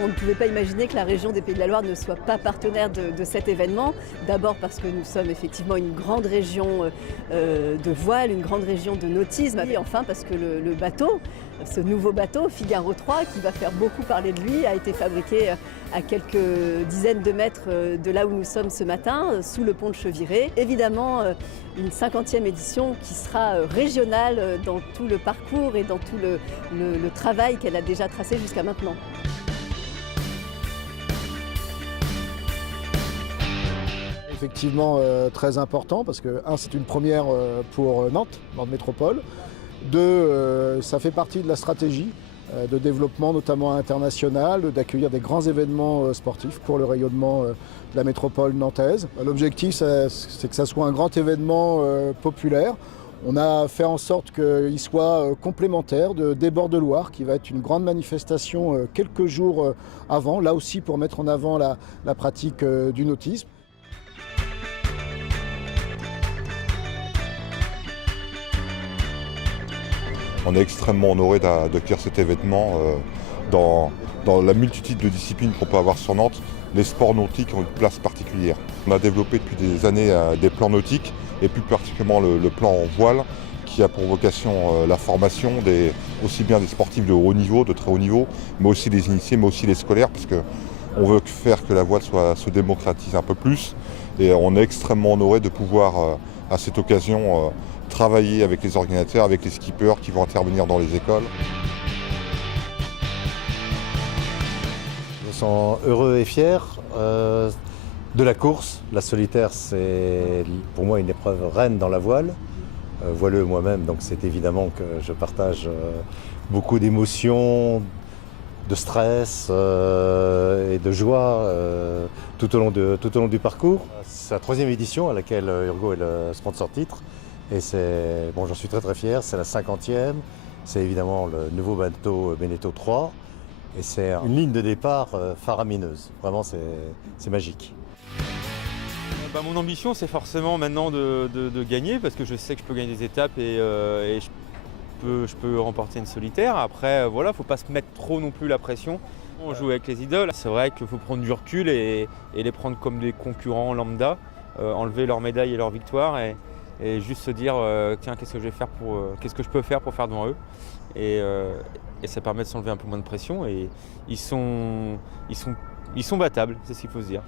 On ne pouvait pas imaginer que la région des Pays de la Loire ne soit pas partenaire de cet événement. D'abord parce que nous sommes effectivement une grande région de voile, une grande région de nautisme. Et enfin parce que le bateau, ce nouveau bateau, Figaro 3, qui va faire beaucoup parler de lui, a été fabriqué à quelques dizaines de mètres de là où nous sommes ce matin, sous le pont de Cheviré. Évidemment, une 50e édition qui sera régionale dans tout le parcours et dans tout le travail qu'elle a déjà tracé jusqu'à maintenant. Effectivement très important parce que, c'est une première pour Nantes Métropole. Deux, ça fait partie de la stratégie de développement, notamment international, d'accueillir des grands événements sportifs pour le rayonnement de la métropole nantaise. L'objectif, c'est que ça soit un grand événement populaire. On a fait en sorte qu'il soit complémentaire des bords de Loire, qui va être une grande manifestation quelques jours avant, là aussi pour mettre en avant la pratique du nautisme. On est extrêmement honoré d'accueillir cet événement dans la multitude de disciplines qu'on peut avoir sur Nantes. Les sports nautiques ont une place particulière. On a développé depuis des années des plans nautiques et plus particulièrement le plan en voile qui a pour vocation la formation aussi bien des sportifs de haut niveau, de très haut niveau, mais aussi les initiés, mais aussi les scolaires, parce qu'on veut faire que la voile se démocratise un peu plus. Et on est extrêmement honoré de pouvoir, à cette occasion, travailler avec les organisateurs, avec les skippers qui vont intervenir dans les écoles. Je me sens heureux et fier de la course. La solitaire, c'est pour moi une épreuve reine dans la voile. Voileux moi-même, donc c'est évidemment que je partage beaucoup d'émotions, de stress et de joie tout au long du parcours. C'est la 3e édition à laquelle Urgo est le sponsor titre. Et j'en suis très fier, c'est la 50e, c'est évidemment le nouveau bateau Beneteau 3 et c'est une ligne de départ faramineuse, vraiment c'est magique. Mon ambition c'est forcément maintenant de gagner parce que je sais que je peux gagner des étapes et je peux remporter une solitaire. Après voilà, faut pas se mettre trop non plus la pression. On joue avec les idoles, c'est vrai qu'il faut prendre du recul et les prendre comme des concurrents lambda, enlever leur médaille et leur victoire. Et juste se dire tiens, qu'est-ce que je peux faire pour faire devant eux et ça permet de s'enlever un peu moins de pression et ils sont battables, c'est ce qu'il faut se dire.